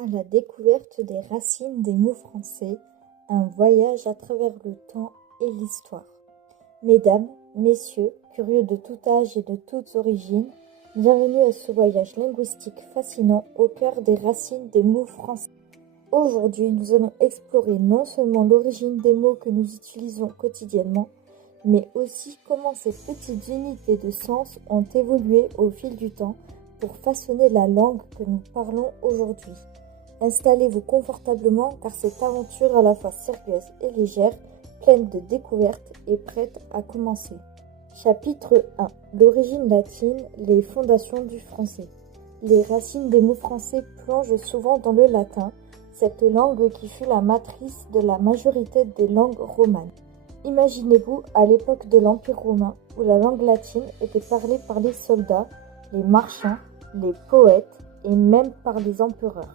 À la découverte des racines des mots français, un voyage à travers le temps et l'histoire. Mesdames, messieurs, curieux de tout âge et de toutes origines, bienvenue à ce voyage linguistique fascinant au cœur des racines des mots français. Aujourd'hui, nous allons explorer non seulement l'origine des mots que nous utilisons quotidiennement, mais aussi comment ces petites unités de sens ont évolué au fil du temps pour façonner la langue que nous parlons aujourd'hui. Installez-vous confortablement car cette aventure à la fois sérieuse et légère, pleine de découvertes, est prête à commencer. Chapitre 1. L'origine latine, les fondations du français. Les racines des mots français plongent souvent dans le latin, cette langue qui fut la matrice de la majorité des langues romanes. Imaginez-vous à l'époque de l'Empire romain où la langue latine était parlée par les soldats, les marchands, les poètes et même par les empereurs.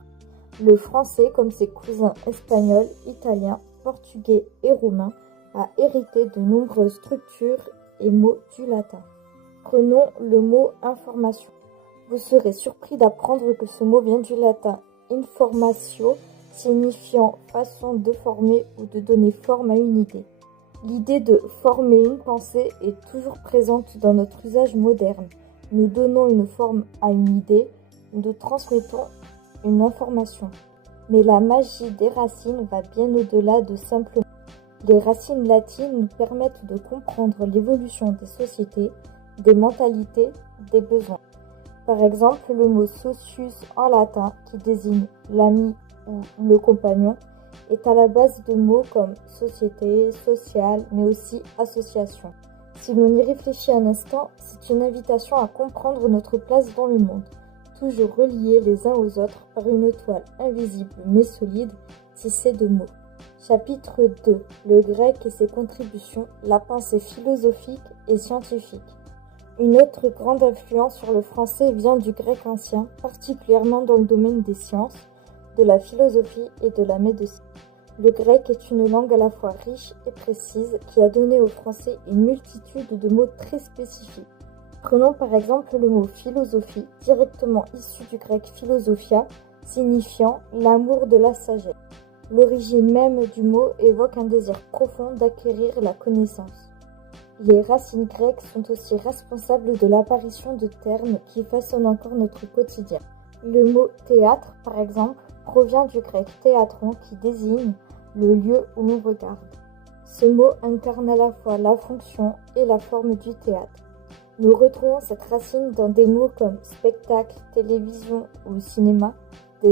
Le français, comme ses cousins espagnols, italiens, portugais et roumains, a hérité de nombreuses structures et mots du latin. Prenons le mot information. Vous serez surpris d'apprendre que ce mot vient du latin informatio, signifiant façon de former ou de donner forme à une idée. L'idée de former une pensée est toujours présente dans notre usage moderne. Nous donnons une forme à une idée, nous transmettons une information. Mais la magie des racines va bien au-delà de simples mots. Les racines latines nous permettent de comprendre l'évolution des sociétés, des mentalités, des besoins. Par exemple, le mot socius en latin, qui désigne l'ami ou le compagnon, est à la base de mots comme société, social, mais aussi association. Si l'on y réfléchit un instant, c'est une invitation à comprendre notre place dans le monde, toujours reliés les uns aux autres par une toile invisible mais solide, tissée de mots. Chapitre 2. Le grec et ses contributions, la pensée philosophique et scientifique. Une autre grande influence sur le français vient du grec ancien, particulièrement dans le domaine des sciences, de la philosophie et de la médecine. Le grec est une langue à la fois riche et précise qui a donné au français une multitude de mots très spécifiques. Prenons par exemple le mot philosophie, directement issu du grec philosophia, signifiant l'amour de la sagesse. L'origine même du mot évoque un désir profond d'acquérir la connaissance. Les racines grecques sont aussi responsables de l'apparition de termes qui façonnent encore notre quotidien. Le mot théâtre, par exemple, provient du grec théatron qui désigne le lieu où l'on regarde. Ce mot incarne à la fois la fonction et la forme du théâtre. Nous retrouvons cette racine dans des mots comme spectacle, télévision ou cinéma,